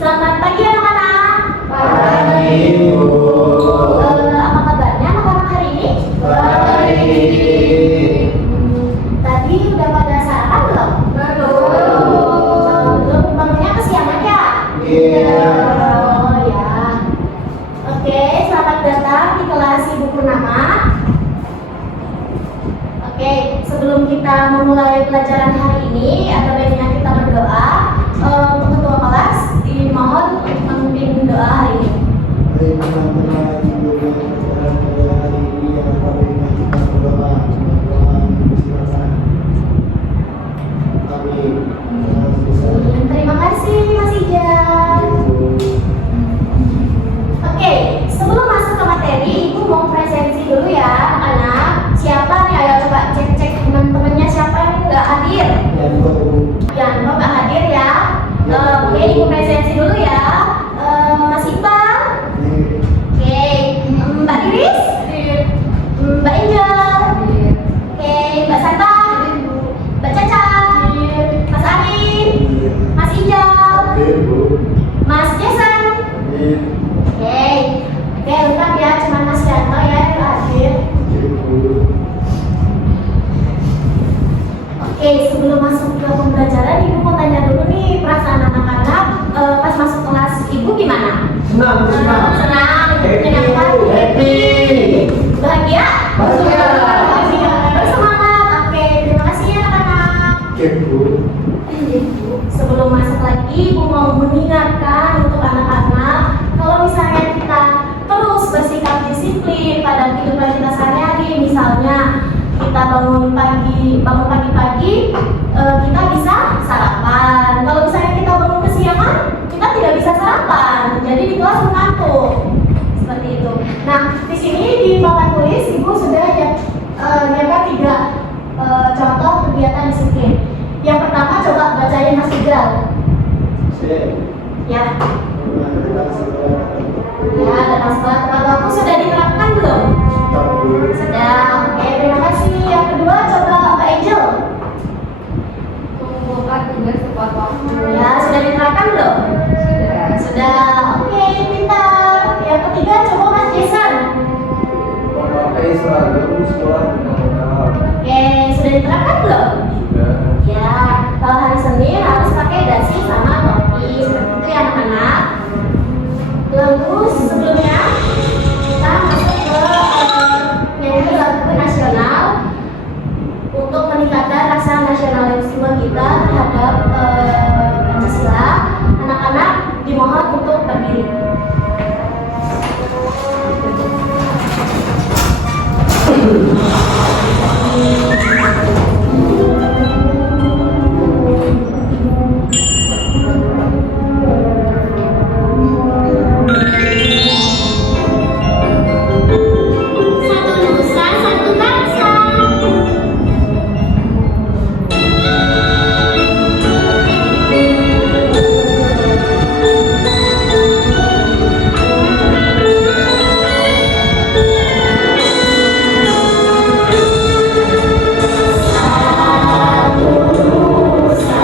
Selamat pagi anak-anak. Pagi, Bu. Apa kabarnya anak-anak hari ini? Baik. Tadi udah pada sarapan belum? Belum. Bangunnya kesiangan ya? Iya. Oh ya. Oke, selamat datang di kelas Ibu Purnama. Oke, sebelum kita memulai pelajaran hari ini, ada baiknya kita berdoa. Untuk ketua kelas dimohon untuk memimpin doa hari ini. Baik, teman-teman, Ibu yang pelajaran pada hari ini yang kami kita berdoa, berdoa bersama. Amin. Terima kasih Mas Ijan. Oke, sebelum masuk ke materi, Ibu mau presensi dulu ya anak-anak. Siapa nih? Ayo coba cek-cek teman-temannya siapa yang nggak hadir. Yanto nggak hadir ya. Oke, Ibu presensi dulu ya. Mas Iqbal. Oke, Mbak Iris. Mbak Angel. Oke, Mbak Santa. Mbak Caca. Mas Arif. Mas Ijal. Mas Jason. Oke, lengkap ya, cuma Mas Yanto ya yang hadir. Oke, sebelum masuk ke pembelajaran, Ibu mau tanya dulu nih perasaan anak-anak pas masuk kelas Ibu gimana? Senang. Senang, Happy. menyenangkan, Happy. bahagia, Bahagia. bersemangat. Oke, terima kasih ya anak-anak. Sebelum masuk lagi, Ibu mau mengingatkan untuk anak-anak kalau misalnya kita terus bersikap disiplin pada kehidupan kita sehari-hari, misalnya kita bangun pagi-pagi, kita bisa sarapan. Kalau misalnya kita bangun kesiangan, kita tidak bisa sarapan. Jadi di kelas mengantuk. Seperti itu. Nah, di sini di papan tulis Ibu sudah nyiapkan 3 contoh kegiatan disiplin. Yang pertama coba bacain Mas Iqbal. Ya. Ya, datang sekolah tepat waktu sudah diterapkan belum? Sedang. Oke, terima kasih. Yang kedua coba Mbak Angel. Mengumpulkan tugas tepat waktu. Ya, sudah diterapkan belum? Sudah. Oke, pintar. Yang ketiga coba Mas Jason. Memakai seragam sekolah dengan benar. Oke, sudah diterapkan belum? Sudah. Ya, kalau hari Senin harus pakai dasi sama topi. Seperti itu ya anak-anak. Lalu sebelumnya kita masuk ke nyanyi lagu nasional untuk meningkatkan rasa nasionalisme kita terhadap Pancasila. Anak-anak dimohon untuk berdiri. Satu nusa, satu bangsa. Satu nusa,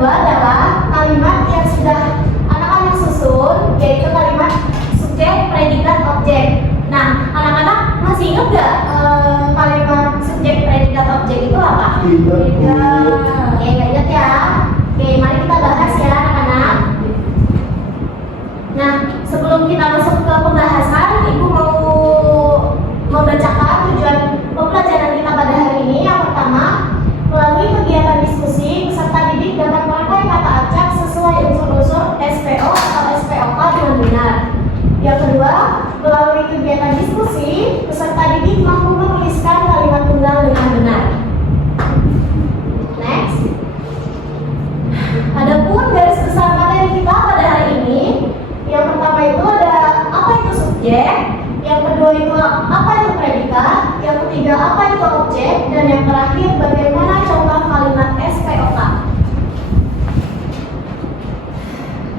kedua adalah kalimat yang sudah anak-anak susun, yaitu kalimat subjek, predikat, objek. Nah, anak-anak masih ingat nggak kalimat subjek, predikat, objek itu apa? Tidak. Oke, nggak ingat ya? Oke, mari kita bahas ya anak-anak. Nah, sebelum kita masuk ke pembahasan, Ibu mau membacakan tujuan pembelajaran kita pada hari ini. Yang pertama, melalui kegiatan diskusi, peserta didik dapat merangkai kata acak sesuai unsur-unsur SPO atau SPOK dengan benar. Yang kedua, melalui kegiatan diskusi, peserta didik mampu menuliskan kalimat tunggal dengan benar. Next. Adapun garis besar materi kita pada hari ini, yang pertama itu ada apa itu subjek, yang kedua itu apa itu predikat, yang ketiga apa itu objek, dan yang terakhir bagaimana contoh kalimat SPOK.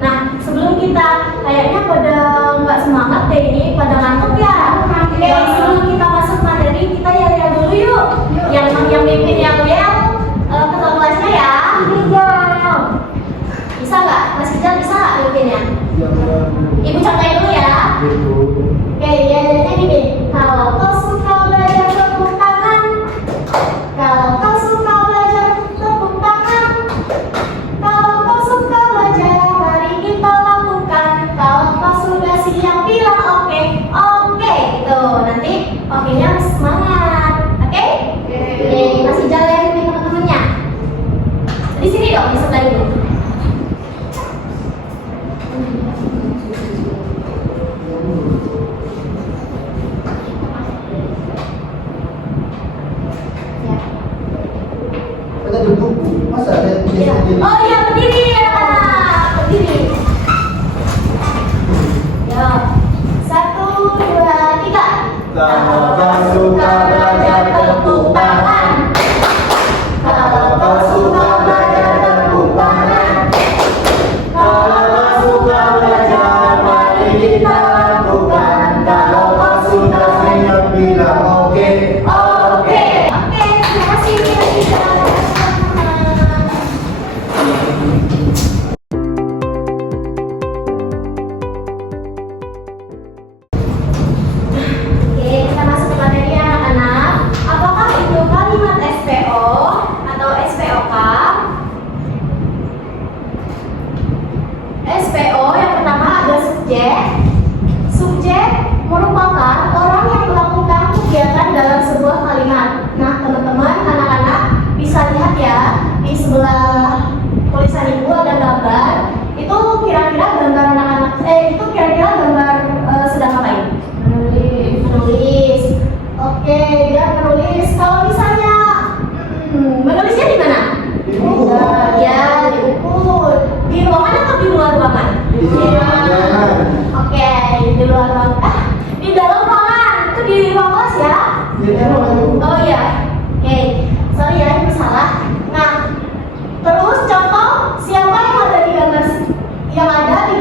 Nah, sebelum kita kayaknya pada nggak semangat deh ini, pada ngantuk ya. Oke, sebelum kita masuk materi, kita yel-yel dulu yuk. Yang mimpin yel-yel ketua kelasnya ya. Bisa nggak? Mas Ijal bisa nggak mimpinnya? Ibu contohin dulu ya. Oke, yel-yelnya gini. Kalau kau suka belajar tepuk tangan. Kalau kau suka belajar tepuk tangan. Kalau kau suka belajar, mari kita lakukan. Kalau kau sudah siap bilang oke, oke. Tuh, nanti oke-nya harus semangat. Oke? Oke, masih jalan dengan teman-temannya. Di sini dong, di sebelah ini. Kita duduk, masa ada Ya. Oh iya, berdiri anak-anak, berdiri. Ya, 1, 2, 3. Kalau kau suka belajar tepuk tangan. Kalau kau suka belajar tepuk tangan. Kalau kau suka belajar, mari kita lakukan. Kalau kau sudah siap bilang oke, oke. Oke, terima kasih. Oke, kita masuk ke materi ya anak-anak. Apakah itu kalimat SPO atau SPOK? SPO yang pertama ada subjek. Subjek merupakan orang yang melakukan kegiatan dalam sebuah kalimat. Nah, teman-teman, anak-anak bisa lihat ya di sebelah tulisan ibu ada gambar. Itu kira-kira gambar anak-anak. Itu kira-kira gambar sedang ngapain? Menulis. Oke, dia menulis. Kalau misalnya menulisnya di mana? Di buku. Ya, di buku. Di ruangan atau di luar ruangan? Di ruangan. Oke, di luar ruangan. Di dalam ruangan. Itu di ruang kelas ya? Jadi apa itu? Oh iya. Oke, sorry ya, itu salah. Nah, terus contoh siapa yang ada di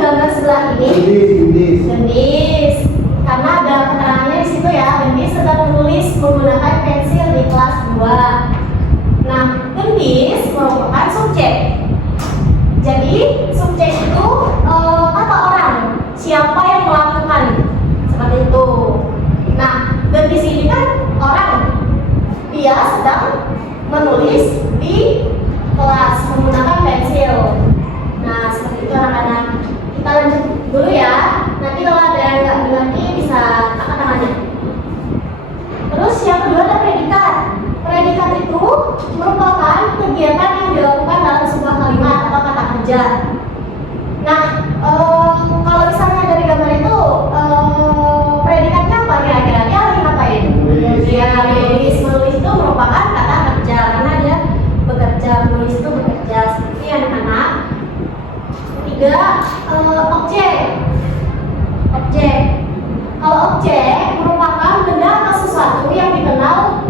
gambar sebelah ini? Gendis. Gendis. Karena ada keterangannya di situ ya. Gendis sedang menulis menggunakan pensil di kelas 2. Nah, Gendis merupakan subjek. Jadi subjek itu kata orang, siapa yang melakukan, seperti itu. Nah, Gendis ini kan orang, dia sedang menulis di kelas menggunakan pensil. Nah, seperti itu anak-anak. Kita lanjut dulu ya. Nanti kalau ada yang nggak mengerti bisa angkat tangannya. Terus yang kedua ada predikat. Predikat itu merupakan kegiatan yang dilakukan dalam sebuah kalimat atau kata kerja. Nah, kalau misalnya dari gambar itu predikatnya apa kira-kira? Dia lagi ngapain? Dia menulis itu merupakan kata kerja karena dia bekerja, menulis itu bekerja. Seperti anak-anak. Ketiga, objek. Objek. Kalau objek merupakan benda atau sesuatu yang dikenal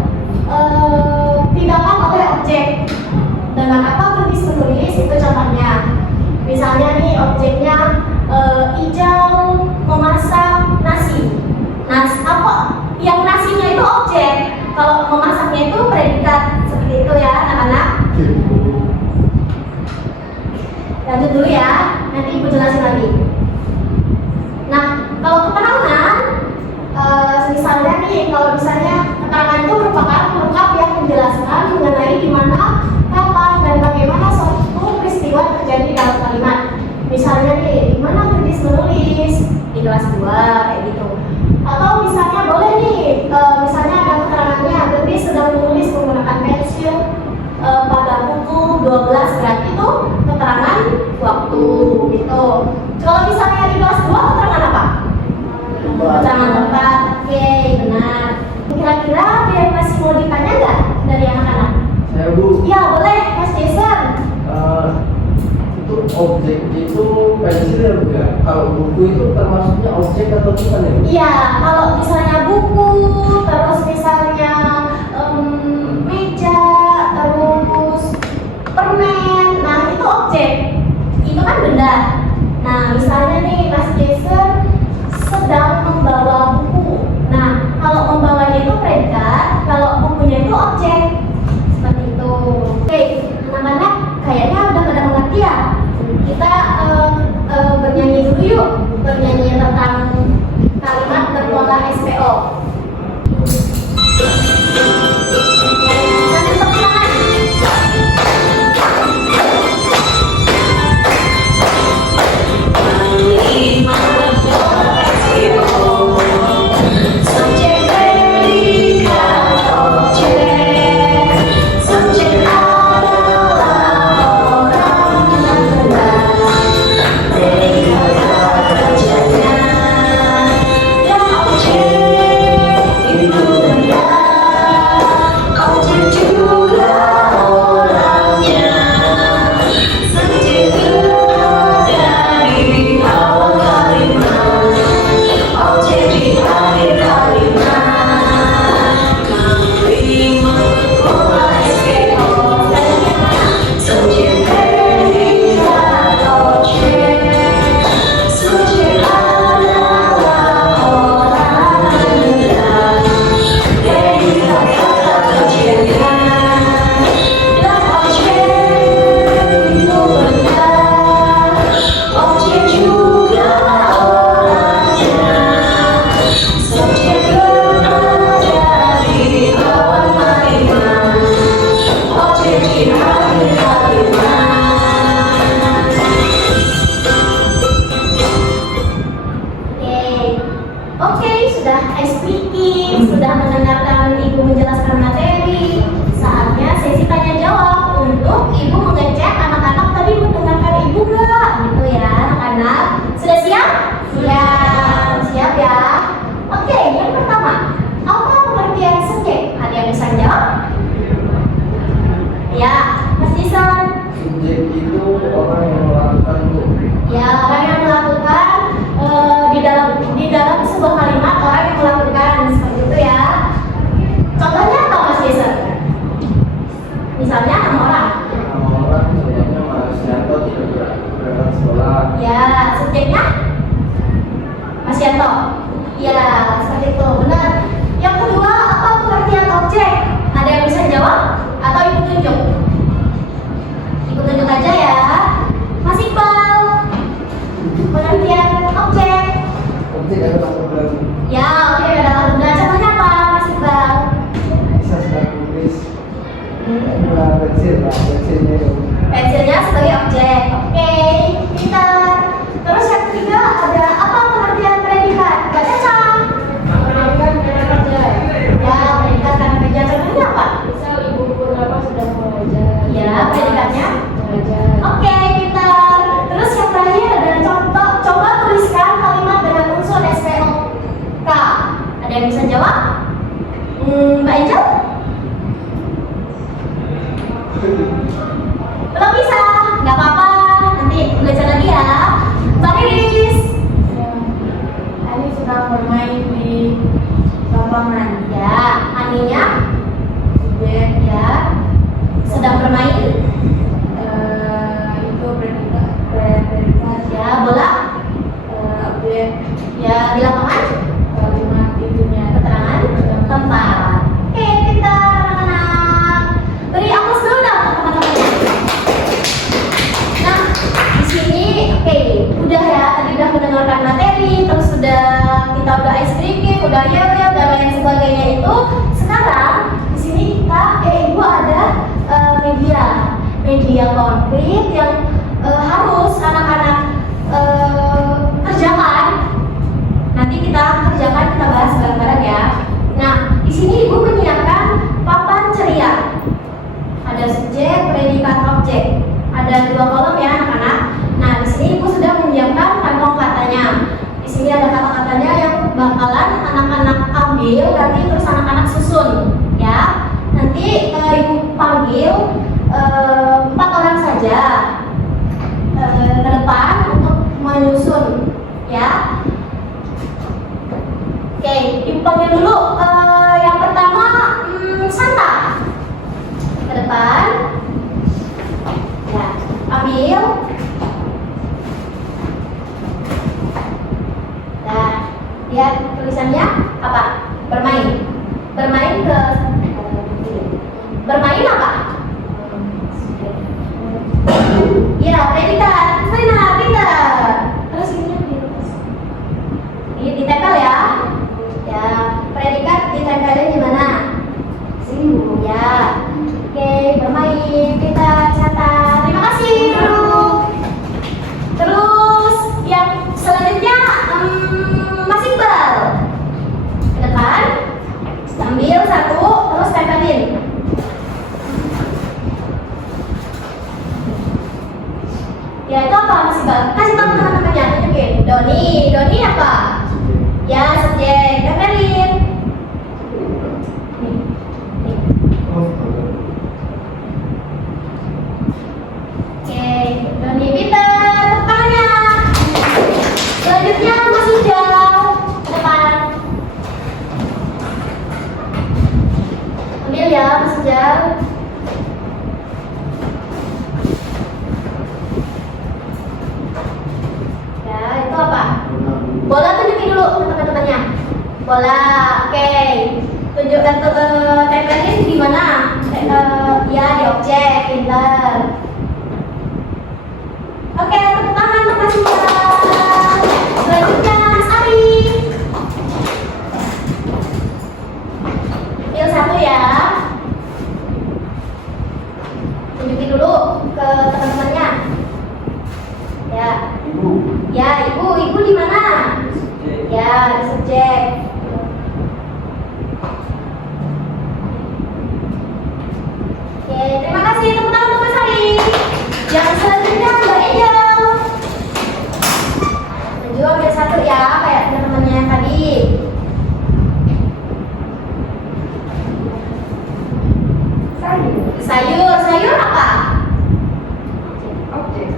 tindakan oleh objek. Dengan apa Gendis menulis itu contohnya. Misalnya nih objeknya Ijal memasak nasi. Nah, apa? Yang nasinya itu objek. Kalau memasaknya itu predikat. Seperti itu ya anak-anak. Lanjut dulu ya, nanti ibu jelasin lagi. Nah, kalau keterangan, misalnya nih, kalau misalnya keterangan itu merupakan pelengkap yang menjelaskan mengenai di mana, kapan, dan bagaimana suatu peristiwa terjadi dalam kalimat. Misalnya nih, di mana Gendis menulis di kelas 2 kayak gitu. Atau misalnya boleh nih, misalnya ada keterangannya Gendis sedang menulis menggunakan pensil pada pukul 12, berarti itu keterangan waktu gitu. Kalau misalnya di kelas 2 keterangan apa? Keterangan tempat. Oke, benar. Kira-kira ada yang masih mau ditanya nggak dari anak-anak? Saya Bu. Ya boleh, Mas Jason. Itu objek itu pensil ya Bu ya? Kalau buku itu termasuknya objek atau bukan ya Bu? Iya, kalau misalnya buku, terus misalnya meja, terus permen, nah itu objek. Itu kan benda. Nah, misalnya nih Mas Jason sedang membawa buku. Nah, kalau membawanya itu predikat, kalau bukunya itu objek. Seperti itu. Oke, anak-anak kayaknya udah pada mengerti ya. Kita bernyanyi dulu yuk. Bernyanyi tentang kalimat berpola SPO. Sambil tepuk tangan. Oke, sudah ice speaking, sudah mendengarkan ibu menjelaskan materi. Saatnya sesi tanya jawab untuk ibu mengecek anak-anak tadi mendengarkan ibu nggak, gitu ya anak-anak. Sudah siap? Siap, siap ya. Oke, yang pertama, apa pengertian subjek? Ada yang bisa jawab? Ya, Mas Jason. Subjek itu orang yang melakukan Bu. Ya, orang yang melakukan di dalam sebuah kalimat orang yang melakukan seperti itu ya. Contohnya apa Mas Jason? Misalnya nama orang. Nama orang contohnya Mas Yanto tidak berangkat sekolah. Ya, subjeknya Mas Yanto. Ya, seperti itu, benar. Yang kedua, apa pengertian objek? Ada yang bisa jawab? Atau ibu tunjuk? Ibu tunjuk aja ya. media konkret yang harus anak-anak kerjakan. Nanti kita kerjakan, kita bahas bareng-bareng ya. Nah, di sini ibu menyiapkan papan ceria. Ada subjek, predikat, objek. Ada 2 kolom ya anak-anak. Nah, di sini ibu sudah menyiapkan kantong katanya. Di sini ada kata-katanya yang bakalan anak-anak ambil nanti, terus anak-anak susun ya. Nanti ibu panggil 4 orang saja ke depan untuk menyusun ya. Oke, ibu panggil dulu yang pertama Santa ke depan ya, ambil. Nah, lihat tulisannya apa? Bermain. Bermain ke bermain apa? Ya, predikat. Benar, pintar. Terus ini ditempel ya. Ya, predikat ditempelin di mana? Sini ya. Oke, bermain, pintar, catat. Terima kasih dulu. Terus yang selanjutnya Mas Iqbal ke depan, ambil 1, terus tempelin. Ya, itu apa Mas Iqbal? Kasih tahu teman-temannya, tunjukin. Doni apa? Ya, subjek, tempelin. Nih. Oke, Doni pintar, tangannya. Selanjutnya Mas Ujal ke depan. Ambil ya Mas Ujal. Ya, itu apa? Bola, tunjukin dulu ke teman-temannya. Bola, oke. Tunjukkan tempelin di mana? Ya, di objek, pintar. Oke, tepuk tangan untuk Mas Ujal. Selanjutnya Mas Ari. Ambil 1 ya. Tunjukin dulu ke teman-temannya. Ya. Ya, ibu di mana? Ya, di subjek. Oke, terima kasih, tepuk tangan untuk Mas Ari. Yang selanjutnya Mbak Angel. Maju, ambil 1 ya, kayak teman-temannya yang tadi. Sayur apa?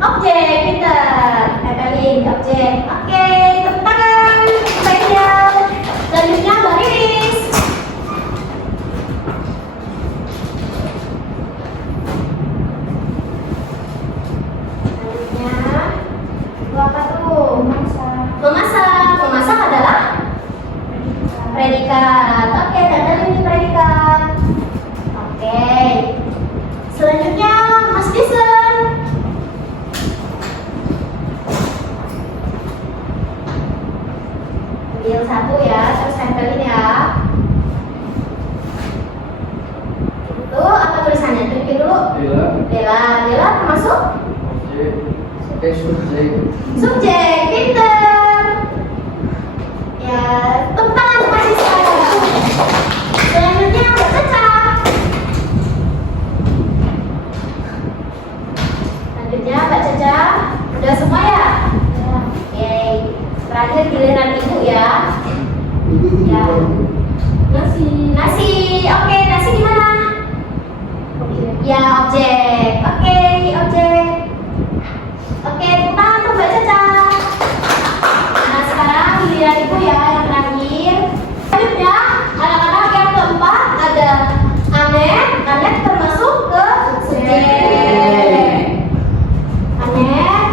Objek, pintar. Tempelin di objek. Oke, tepuk tangan Mbak Angel. Selanjutnya Mbak Riris. Itu apa tuh? Memasak adalah predikat. Oke, tempelin di predikat. Oke. Selanjutnya Mas Jason. Ambil 1 ya, terus tempelin ya. Itu apa tulisannya? Tunjukin dulu. Bella termasuk? Subjek, pinter. Ya, tepuk tangan untuk Mas Jason. Selanjutnya Mbak Caca. Selanjutnya Mbak Caca. Udah semua ya? Oke. Terakhir giliran ibu ya. Ya. Nasi. Oke, nasi di mana? Ya, objek. Oke, objek. Oke, tepuk tangan untuk Mbak Caca. Nah, sekarang giliran ibu ya yang terakhir. Selanjutnya, anak-anak yang keempat ada Anet. Anet termasuk ke subjek. Anet.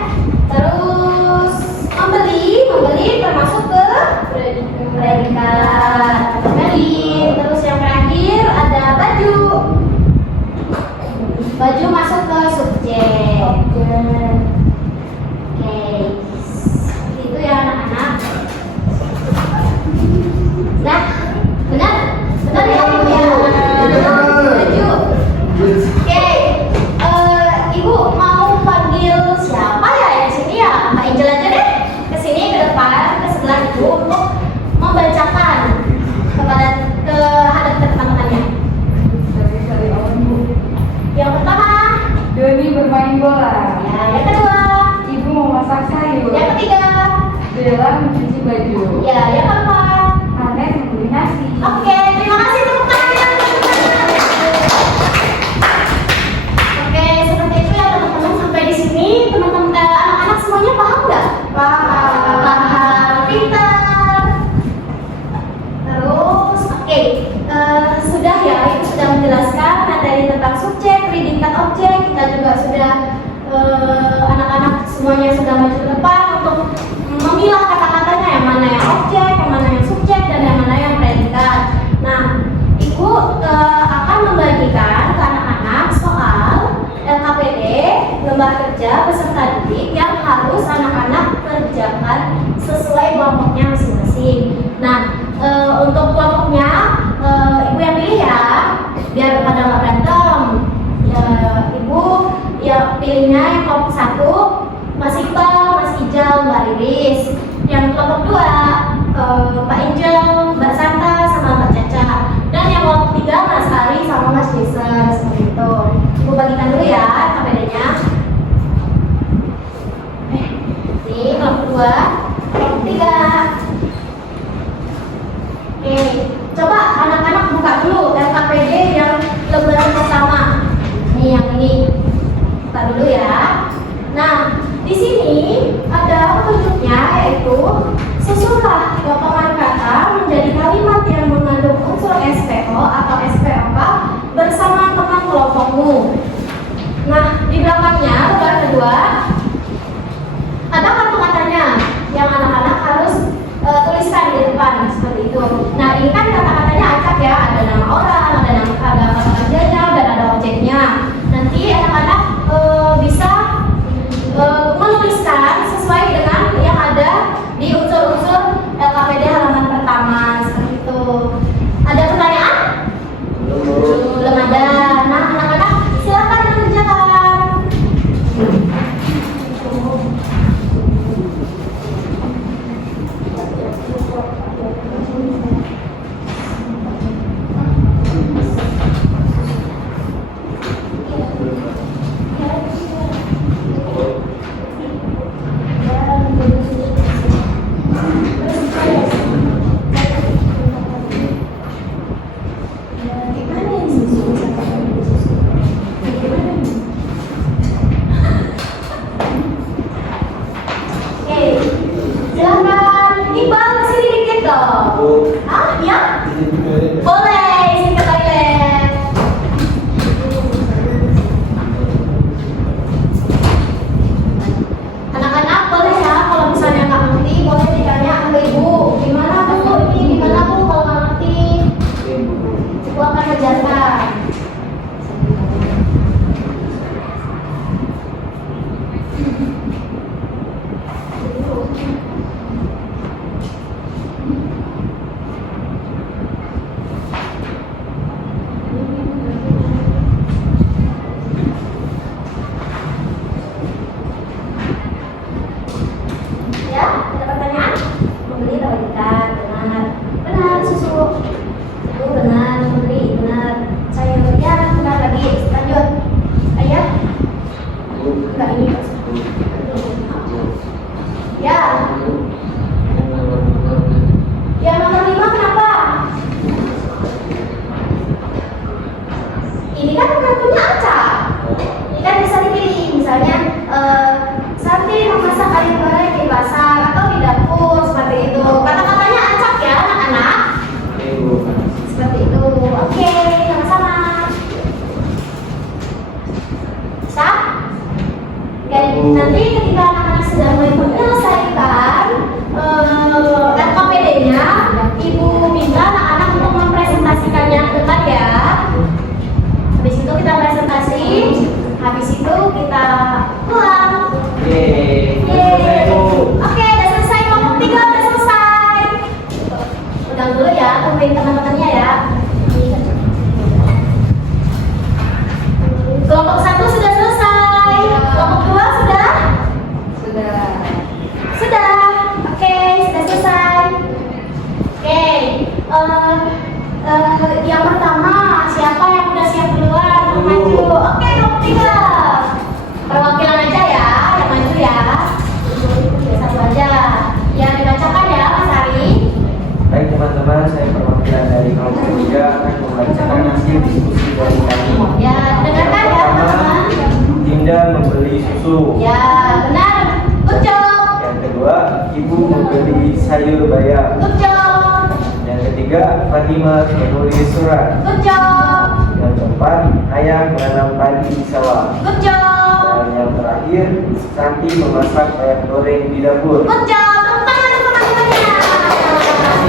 Terus membeli termasuk ke predikat. Terus yang terakhir ada baju. Baju masuk ke subjek. siapa ya di sini ya? Mbak Angel aja deh. Ke sini ke depan, ke sebelah itu untuk membacakan kepada hadap teman-temannya. Dari awal Bu. Yang pertama, Doni bermain bola. ya, yang kedua, Ibu memasak sayur. yang ketiga, Bella mencuci baju. ya, yang keempat. Anet membeli nasi. Oke, terima kasih tepuk tangan. Oke, seperti itu ya teman-teman, sampai di sini teman-teman anak-anak semuanya paham nggak? Paham, pintar. Terus, oke, sudah ya, itu sudah menjelaskan materi tentang subjek, predikat objek. Kita juga sudah anak-anak semuanya sudah maju ke depan untuk memilah kata-katanya, yang mana yang objek, yang mana yang subjek, dan yang mana yang predikat. Nah, Ibu akan membagikan ke anak-anak soal LKPD, lembar kerja peserta didik yang harus anak-anak kerjakan sesuai kelompoknya masing-masing. Nah, untuk kelompoknya Ibu yang pilih ya, biar pada nggak berantem. Ya, Ibu ya pilihnya yang kelompok 1 Mas Iqbal, Mas Ijal, Mbak Riris. Yang kelompok 2 Pak Angel, Mbak Santa, sama Mbak Caca. Dan yang kelompok 3 Mas Ari sama Mas Jason, seperti itu. Ibu bagikan dulu ya KPD-nya. Ini kelompok 2, kelompok 3. Oke, coba anak-anak buka dulu LKPD yang lembar pertama. Ini yang ini. Buka dulu ya. Nah, di sini ada petunjuknya, yaitu susunlah potongan kata menjadi kalimat yang mengandung unsur SPO atau SPOK bersama teman kelompokmu. Nah, di belakangnya lembar kedua ada kartu katanya yang anak-anak harus tuliskan di depan seperti itu. Nah, ini kan kata-katanya acak ya, ada nama orang, ada kata kerjanya, dan ada objeknya. Nanti anak-anak bisa menuliskan sesuai dengan yang ada di unsur-unsur LKPD halaman pertama seperti itu. Ada pertanyaan? Belum ada. Nah, anak-anak silakan mengerjakan. Nanti ketika anak-anak sudah mulai menyelesaikan LKPD-nya, Ibu minta anak-anak untuk mempresentasikannya ke depan ya. Habis itu kita presentasi, habis itu kita pulang. Oke, udah selesai, kelompok 3 udah selesai. Ulang dulu ya, tungguin teman-temannya ya. Kelompok 1 sudah selesai, kelompok 2 sudah. benar. Good job. Yang kedua, ibu membeli sayur bayam. Good job. Yang ketiga, Fatimah menulis surat. Good job. Yang keempat, ayah menanam padi di sawah. Good job. Dan yang terakhir, Santi memasak ayam goreng di dapur. Good job. Tepuk tangan untuk teman-temannya.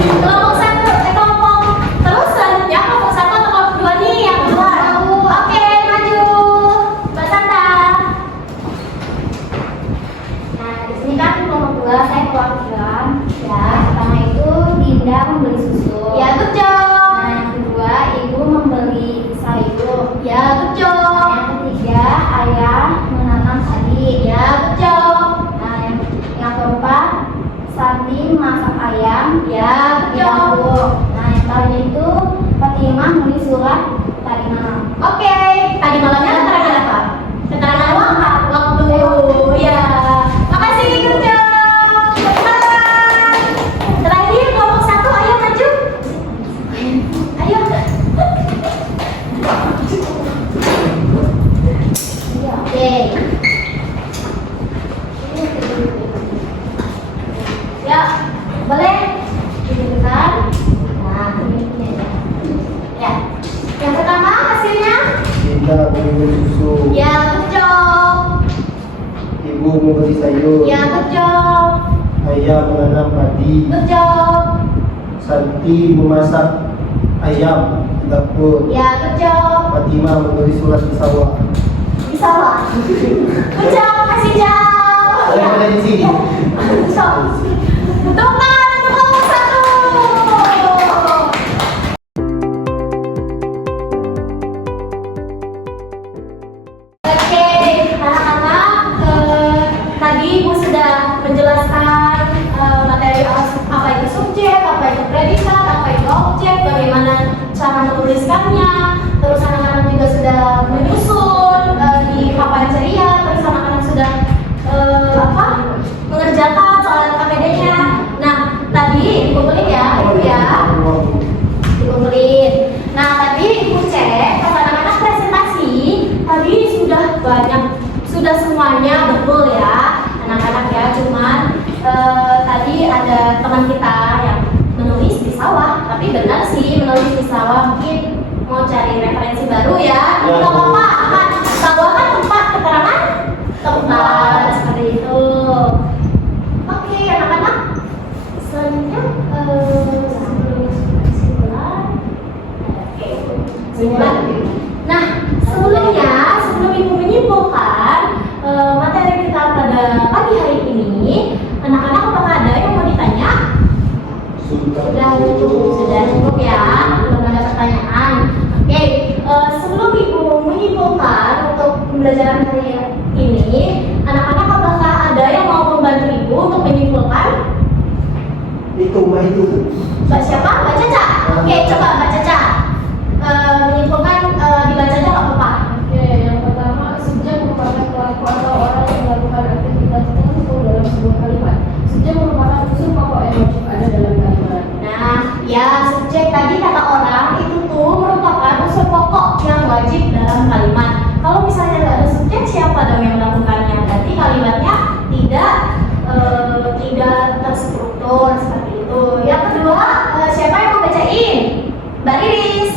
Kelompok satu, kelompok terus selanjutnya kelompok satu atau kelompok dua nih yang keluar. Oke, maju. Mbak Santa. Nah, di sini kan kelompok dua saya keluarkan. Ya, pertama itu Dinda membeli susu. Ya, good job. Nah, yang kedua ibu membeli sayur. Ya, good job. Yang ketiga ayah menanam padi. Ya, good job. Nah, yang keempat Santi masak ayam. Ya, good job. Nah, yang terakhir itu Fatimah menulis surat tadi malam. Oke, tadi malamnya keterangan apa? Keterangan waktu. Ya, makasih, good job. Teman-teman. Terakhir kelompok satu, ayo maju. Ayo. Oke. Ya, boleh ditunjukkan. Nah, ini aja. Ya. Yang pertama hasilnya. Dinda membeli susu. Ya, good job. Ibu membeli sayur. Ya, good job. Ayah menanam padi. Good job. Santi memasak ayam di dapur. Ya, good job. Fatimah menulis surat di sawah. Di sawah. Good job, kasih jauh. Saya ada di sini. Good job. Tepuk untuk kelompok satu. Oke, anak-anak, tadi Ibu sudah menjelaskan materi apa itu subjek, apa itu predikat, apa itu objek, bagaimana cara menuliskannya. Terus anak-anak juga sudah menyusun di papan ceria, terus anak-anak sudah mengerjakan soal KPD-nya. Nah, tadi dikumpulin ya, Ibu ya. Dikumpulin. Nah, tadi Ibu cek pas anak-anak presentasi, tadi sudah banyak, sudah semuanya betul ya, anak-anak ya. Cuman tadi ada teman kita yang menulis di sawah, tapi benar sih menulis di sawah, mungkin mau cari referensi baru ya. Tidak apa-apa, kan sawah kan tempat keterangan tempat seperti itu. Oke, anak-anak, selanjutnya kesimpulan. Nah, sebelum Ibu menyimpulkan materi kita pada pagi hari ini, anak-anak apakah ada yang mau ditanya? Sudah cukup ya, belum ada pertanyaan. Oke, sebelum Ibu menyimpulkan untuk pembelajaran hari ini, anak-anak apakah ada yang mau membantu Ibu untuk menyimpulkan? Mbak itu. Mbak siapa? Mbak Caca? Oke, coba Mbak Caca menyimpulkan, dibaca aja nggak apa-apa. Oke, yang pertama, subjek merupakan pelaku atau orang yang melakukan aktivitas tertentu dalam sebuah kalimat. Subjek merupakan unsur pokok yang wajib ada dalam kalimat. Nah, ya subjek tadi kata orang itu tuh merupakan unsur pokok yang wajib dalam kalimat. Kalau misalnya nggak ada subjek, siapa dong yang melakukannya? Berarti kalimatnya tidak terstruktur seperti itu. Yang kedua, siapa yang mau bacain? Mbak Riris.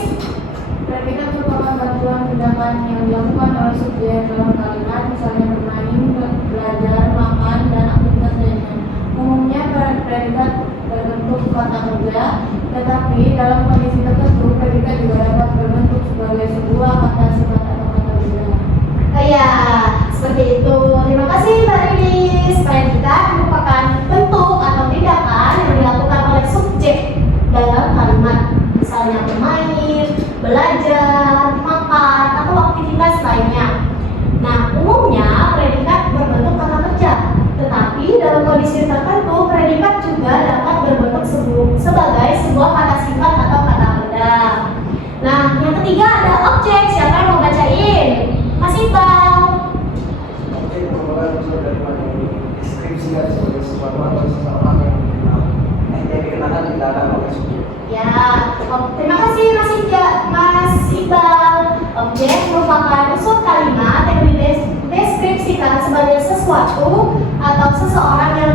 Predikat merupakan bantuan tindakan yang dilakukan oleh subjek dalam kalimat, misalnya bermain, belajar, makan, dan aktivitas lainnya. Umumnya predikat berbentuk kata kerja, tetapi dalam kondisi tertentu predikat juga dapat berbentuk sebagai sebuah kata sifat atau kata benda. Ya, seperti itu. Terima kasih Mbak Riris. Predikat merupakan bentuk atau tindakan yang dilakukan oleh subjek dalam kalimat, misalnya bermain, belajar, makan, atau aktivitas lainnya. Nah, umumnya predikat berbentuk kata kerja, tetapi dalam kondisi tertentu predikat juga dapat berbentuk sebagai sebuah kata sifat atau kata benda. Nah, yang ketiga ada objek. Siapa yang mau bacain? Mas Iqbal. Objek merupakan unsur dari deskripsikan sebagai sebuah makhluk seseorang yang dikenal. Yang dikenakan tindakan oleh subjek. Ya, terima kasih Mas Iqbal. Objek merupakan unsur kalimat yang dideskripsikan mendeskripsikan sebagai sesuatu atau seseorang yang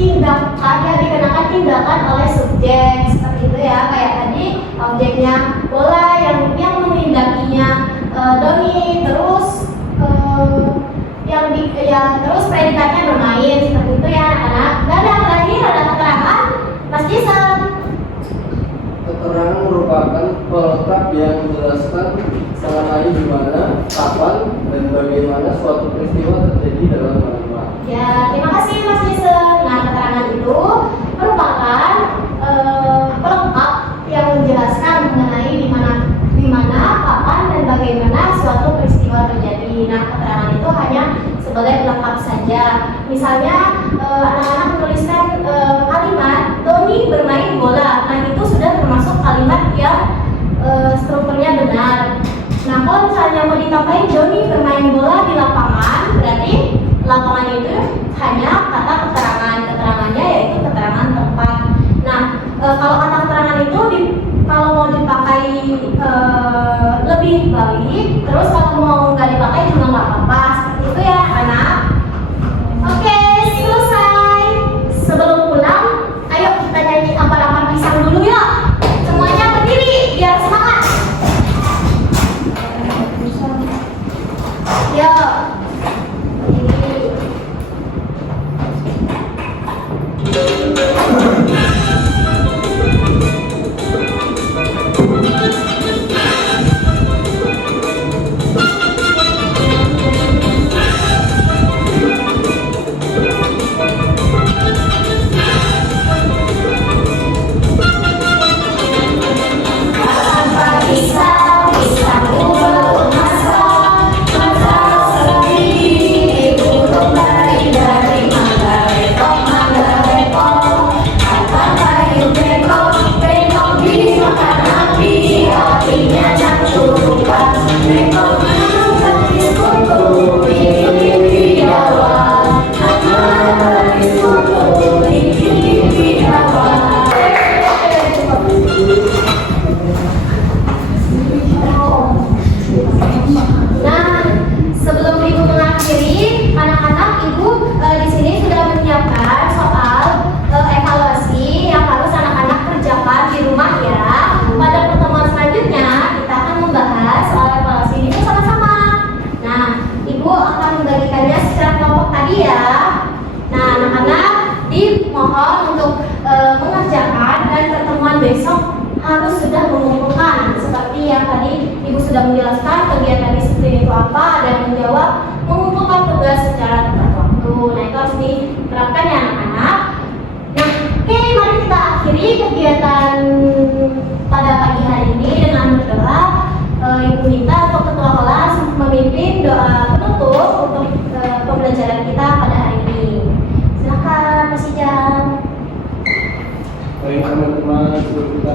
dikenakan tindakan oleh subjek seperti itu ya, kayak tadi objeknya bola yang menindakinya Doni, terus terus predikatnya bermain seperti itu ya anak-anak. Dan yang terakhir ada keterangan Mas Jason. Keterangan merupakan peletak yang menjelaskan mengenai di mana, kapan, dan bagaimana suatu peristiwa terjadi dalam kalimat. Ya, terima kasih Mas Jason. Nah, keterangan itu merupakan pelengkap yang menjelaskan mengenai di mana, kapan, dan bagaimana suatu peristiwa terjadi. Nah, keterangan itu hanya sebagai pelengkap saja. Misalnya, anak-anak menuliskan kalimat Doni bermain bola. Nah, itu sudah termasuk kalimat yang strukturnya benar. Nah, kalau misalnya mau ditambahin Doni bermain bola di lapangan, berarti lapangan itu hanya kata keterangannya yaitu keterangan tempat. Nah, kalau kata keterangan itu kalau mau dipakai lebih baik, terus kalau mau nggak dipakai juga nggak apa-apa. Seperti itu ya anak. Oke, selesai. Sebelum pulang, ayo kita nyanyi ampar-ampar pisang dulu ya. Semuanya berdiri biar semangat. Yo. Harus sudah mengumpulkan seperti yang tadi Ibu sudah menjelaskan kegiatan disiplin itu apa dan menjawab mengumpulkan tugas secara tepat waktu. Nah, itu harus diterapkan ya anak-anak. Nah, oke, mari kita akhiri kegiatan pada pagi hari ini dengan berdoa. Ibu minta untuk ketua kelas memimpin doa penutup untuk pembelajaran kita pada hari ini. Silakan Mas Ijam. Baik teman-teman, sebelum kita